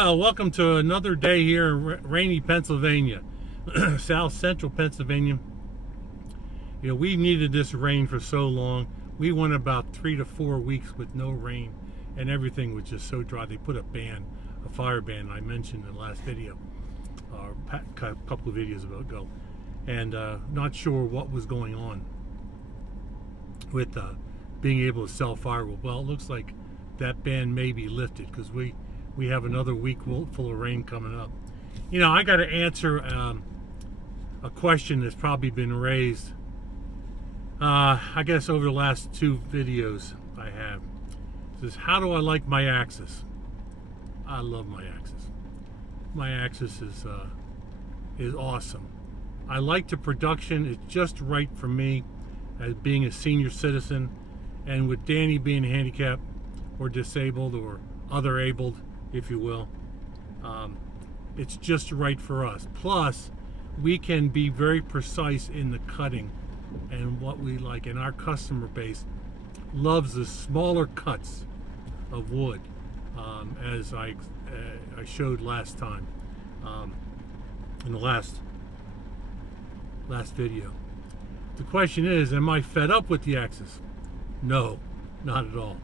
Well, welcome to another day here in rainy Pennsylvania, south central Pennsylvania. You know, we needed this rain for so long. We went about 3 to 4 weeks with no rain, and everything was just so dry. They put a fire ban, I mentioned in the last video, or a couple of videos ago, and not sure what was going on with being able to sell firewood. Well, it looks like that ban may be lifted because we have another week full of rain coming up. You know, I got to answer a question that's probably been raised, I guess, over the last 2 videos I have. It says, how do I like my Axis? I love my Axis. My Axis is awesome. I like the production. It's just right for me as being a senior citizen, and with Danny being handicapped or disabled or other abled, if you will, it's just right for us. Plus, we can be very precise in the cutting and what we like, and our customer base loves the smaller cuts of wood, as I showed last time, in the last video. The question is, am I fed up with the Axis? No, not at all.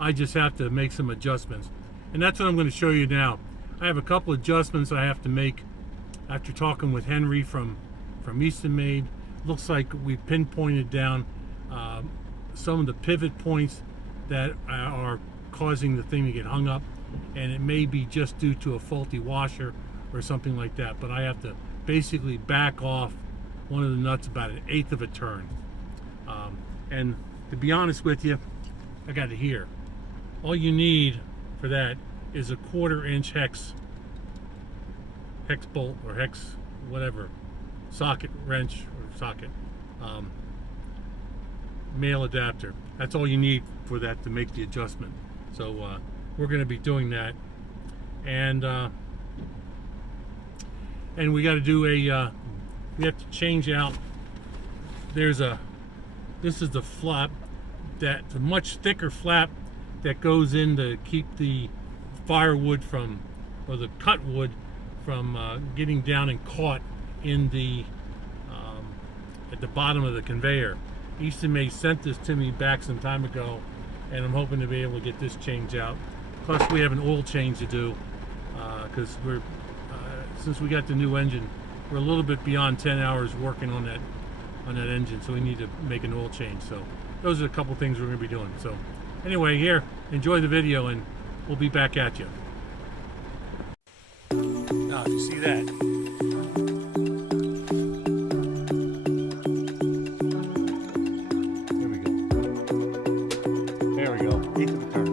I just have to make some adjustments. And that's what I'm going to show you now. I have a couple adjustments I have to make after talking with Henri from Eastonmade. Looks like we pinpointed down some of the pivot points that are causing the thing to get hung up, and it may be just due to a faulty washer or something like that. But I have to basically back off one of the nuts about 1/8 of a turn. And to be honest with you, I got it here. All you need for that is a 1/4 inch hex bolt or hex whatever, socket wrench or socket, male adapter. That's all you need for that to make the adjustment. So we're going to be doing that, and we got to do a we have to change out. This is the flap, that's a much thicker flap that goes in to keep the firewood or the cut wood from getting down and caught in the at the bottom of the conveyor. Eastonmade sent this to me back some time ago, and I'm hoping to be able to get this changed out. Plus, we have an oil change to do because we're since we got the new engine, we're a little bit beyond 10 hours working on that engine, so we need to make an oil change. So those are a couple things we're going to be doing. So anyway, here, enjoy the video, and we'll be back at you. Now, if you see that, there we go. There we go. 1/8 of a turn.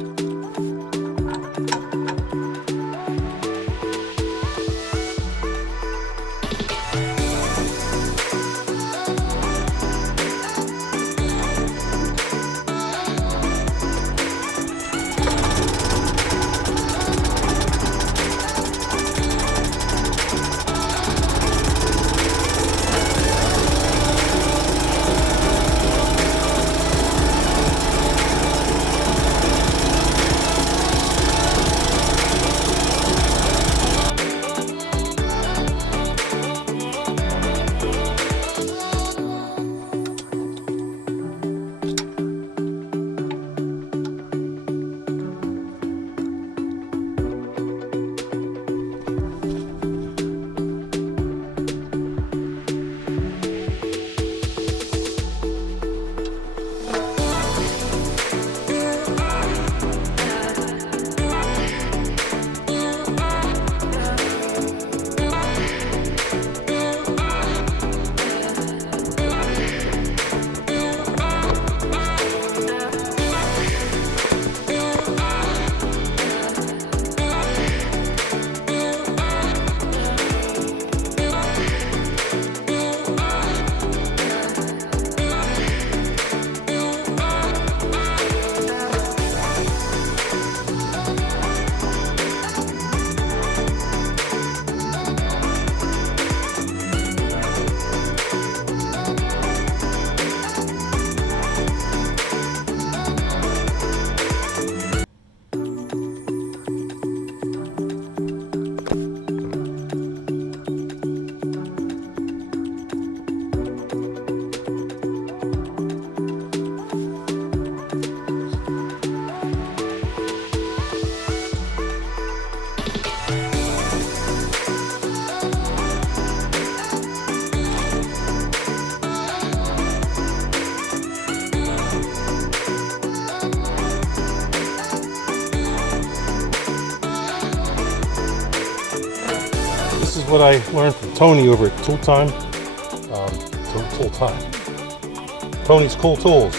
what I learned from Tony over at Tool Time. Tool Time. Tony's Cool Tools.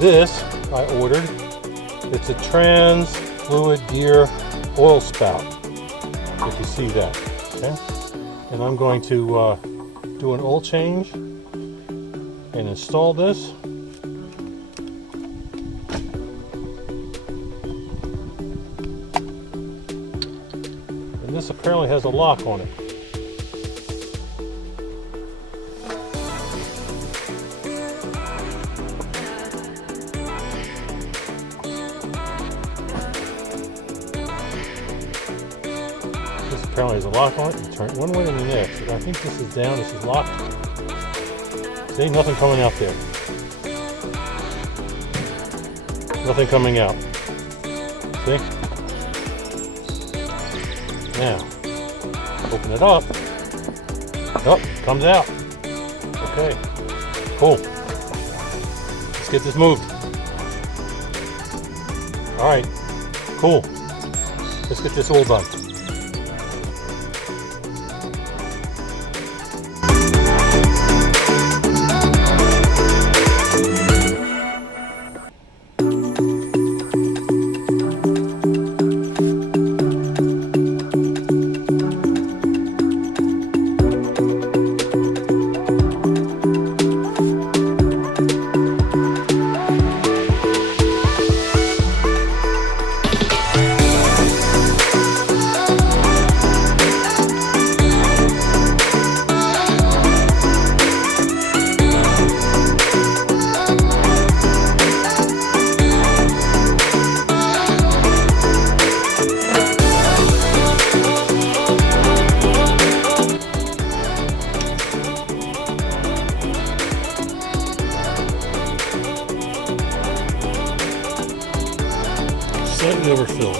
This I ordered. It's a trans fluid gear oil spout. If you see that, okay. And I'm going to do an oil change and install this. And this apparently has a lock on it. Apparently there's a lock on it. You turn it one way and the next. I think this is down, this is locked. See, nothing coming out there. Nothing coming out. See? Now, open it up. Oh, it comes out. Okay, cool. Let's get this moved. All right, cool. Let's get this all done. Slightly overfilled.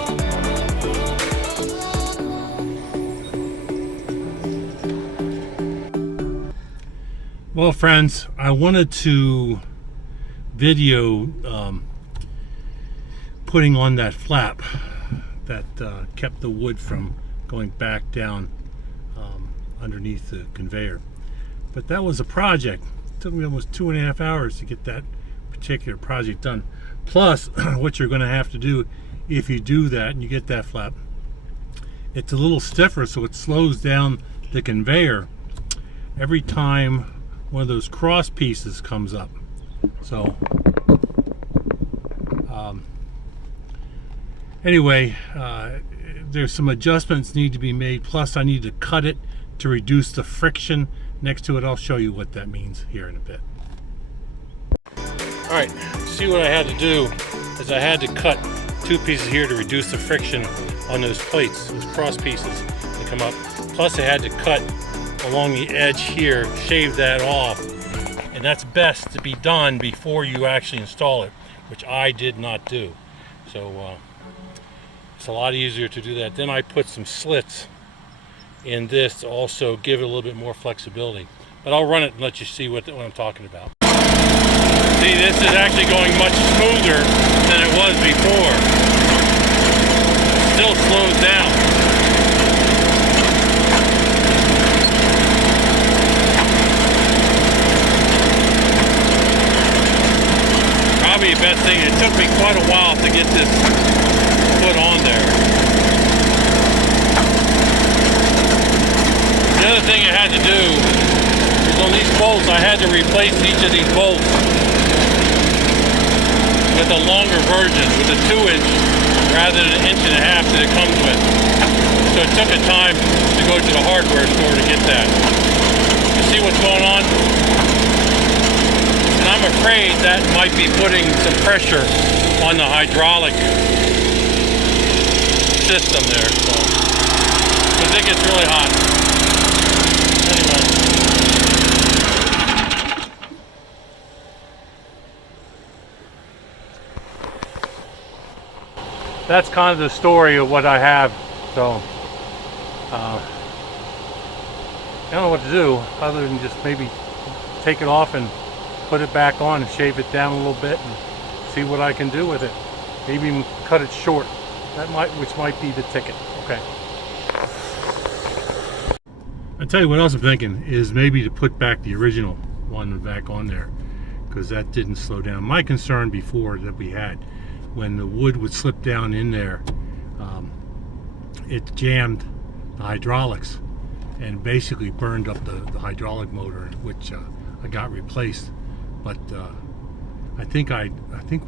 Well, friends, I wanted to video putting on that flap that kept the wood from going back down underneath the conveyor. But that was a project. It took me almost 2.5 hours to get that particular project done. Plus, what you're going to have to do if you do that and you get that flap, it's a little stiffer, so it slows down the conveyor every time one of those cross pieces comes up. So anyway, there's some adjustments need to be made, plus I need to cut it to reduce the friction next to it. I'll show you what that means here in a bit. Alright, see what I had to do is I had to cut 2 pieces here to reduce the friction on those plates, those cross pieces that come up. Plus I had to cut along the edge here, shave that off. And that's best to be done before you actually install it, which I did not do. So it's a lot easier to do that. Then I put some slits in this to also give it a little bit more flexibility. But I'll run it and let you see what I'm talking about. See, this is actually going much smoother than it was before. Still slows down. Probably the best thing, it took me quite a while to get this put on there. The other thing I had to do is on these bolts, I had to replace each of these bolts with a longer version, with a 2-inch rather than an 1.5 inches that it comes with. So it took a time to go to the hardware store to get that. You see what's going on? And I'm afraid that might be putting some pressure on the hydraulic system there. So, because it gets really hot. Anyway. That's kind of the story of what I have. So I don't know what to do other than just maybe take it off and put it back on and shave it down a little bit and see what I can do with it. Maybe even cut it short. Which might be the ticket. Okay. I tell you what else I'm thinking is maybe to put back the original one back on there, because that didn't slow down. My concern before that we had, when the wood would slip down in there, it jammed the hydraulics and basically burned up the hydraulic motor, which I got replaced. But I think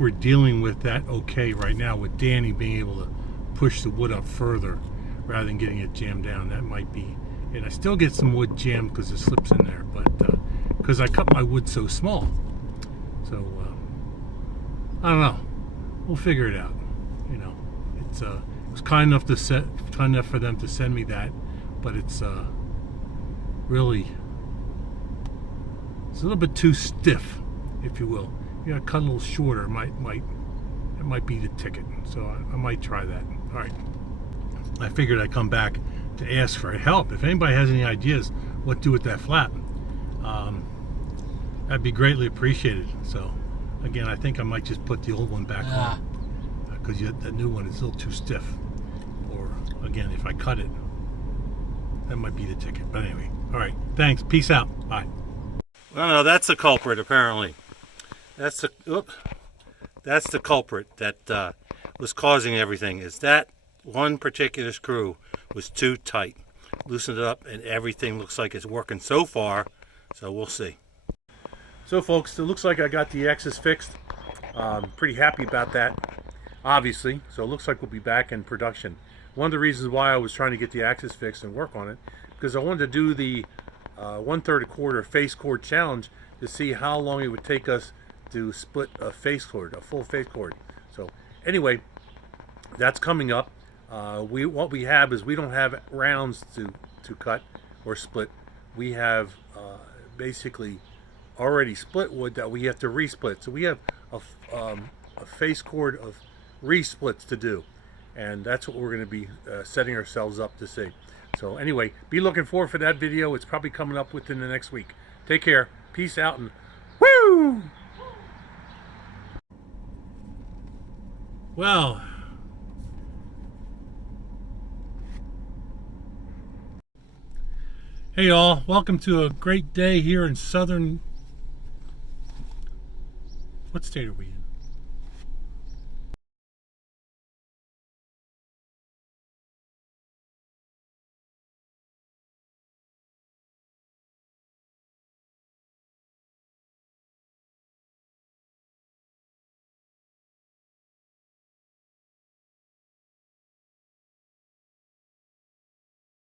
we're dealing with that okay right now, with Danny being able to push the wood up further rather than getting it jammed down. That might be, and I still get some wood jammed because it slips in there, but because I cut my wood so small. So I don't know. We'll figure it out. You know, it was kind enough for them to send me that, but it's really, it's a little bit too stiff, if you will. You gotta cut a little shorter. It might be the ticket. So I might try that. All right. I figured I'd come back to ask for help. If anybody has any ideas what to do with that flap, that'd be greatly appreciated. So again, I think I might just put the old one back on, because that new one is a little too stiff. Or again, if I cut it, that might be the ticket. But anyway, all right. Thanks. Peace out. Bye. Well, no, that's the culprit apparently. That's the culprit that was causing everything. Is that one particular screw was too tight. Loosened it up, and everything looks like it's working so far. So we'll see. So folks, it looks like I got the Axis fixed. Pretty happy about that, obviously. So it looks like we'll be back in production. One of the reasons why I was trying to get the Axis fixed and work on it, because I wanted to do the 1/3 quarter face cord challenge to see how long it would take us to split a face cord, a full face cord. So anyway, that's coming up. What we have is we don't have rounds to cut or split. We have basically already split wood that we have to resplit. So we have a face cord of resplits to do, and that's what we're going to be setting ourselves up to see. So anyway, be looking forward for that video. It's probably coming up within the next week. Take care. Peace out, and woo! Well, hey y'all, welcome to a great day here in southern, what state are we in?